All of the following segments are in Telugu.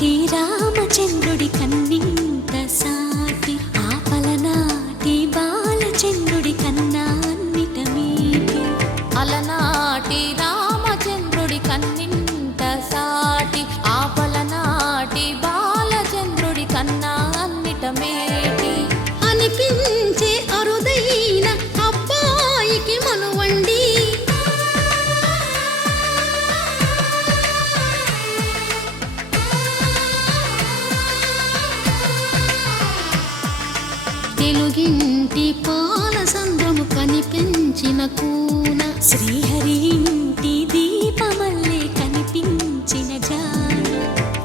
అలనాటి రామచంద్రుడి కన్నింత సాటి ఆపలనాటి బాలచంద్రుడి కన్నా అన్నిట మీటి. అలనాటి రామచంద్రుడి కన్నింత సాటి ఆపలనాటి బాలచంద్రుడి కన్నా అన్నిట మేటి అనిపించే అరుదైన అబ్బాయికి మనువండి. తెలుగింటి పాల సంద్రము కనిపించిన కూన శ్రీహరి ఇంటి దీపమల్లే కనిపించిన జాన.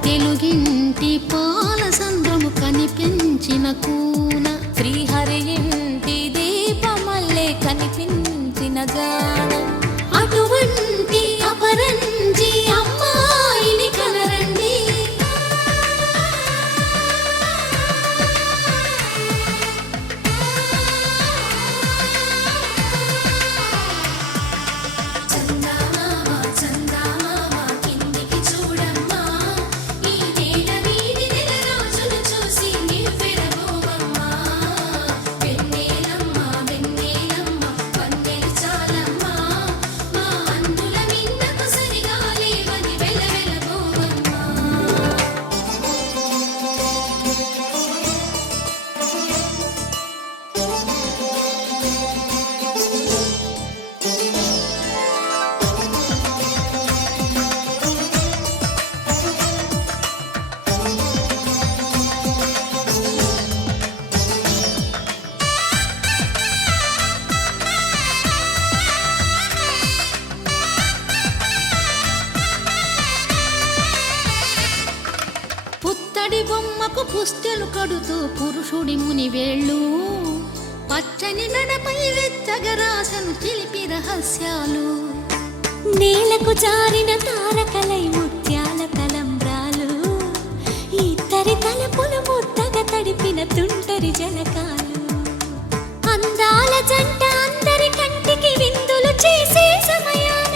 తెలుగింటి పాల సంద్రము కనిపించిన కూన శ్రీహరి ఇంటి దీపమల్లే కనిపించిన జాన. అటువంటి అపరంజి అమ్మాయిని కనరండి. పుత్తడి బొమ్మకు పుస్తెలు కడుతూ పురుషుడి ముని వేళ్ళు పచ్చని గడపై వెచ్చగరాసను చిలిపి రహస్యాలు. నేలకు జారిన తారకలై ముత్యాల తలంబ్రాలు ఇద్దరి తలపులు ముద్దగా తడిపిన తుంటరి జలకాలు. అందాల జంట అందరి కంటికి విందులు చేసే సమయాన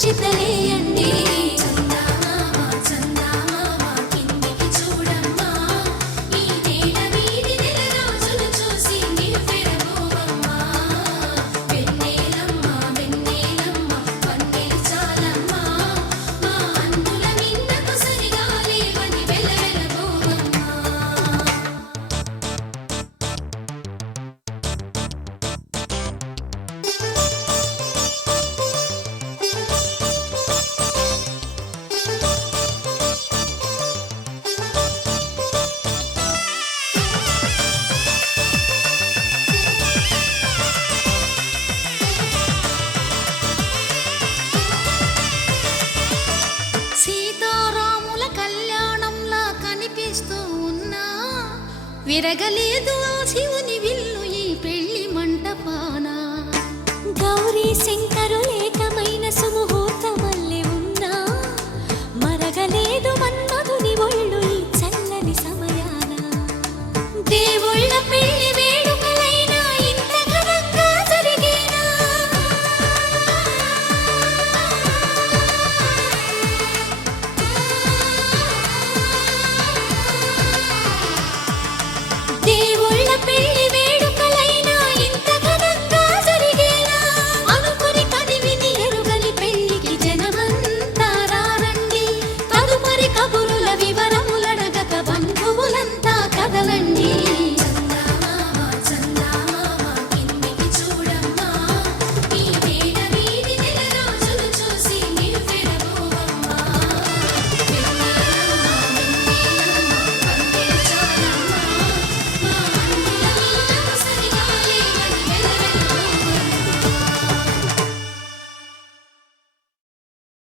చితలేయండి. సీతారాముల కళ్యాణంలా కనిపిస్తూ ఉన్నా విరగలేదు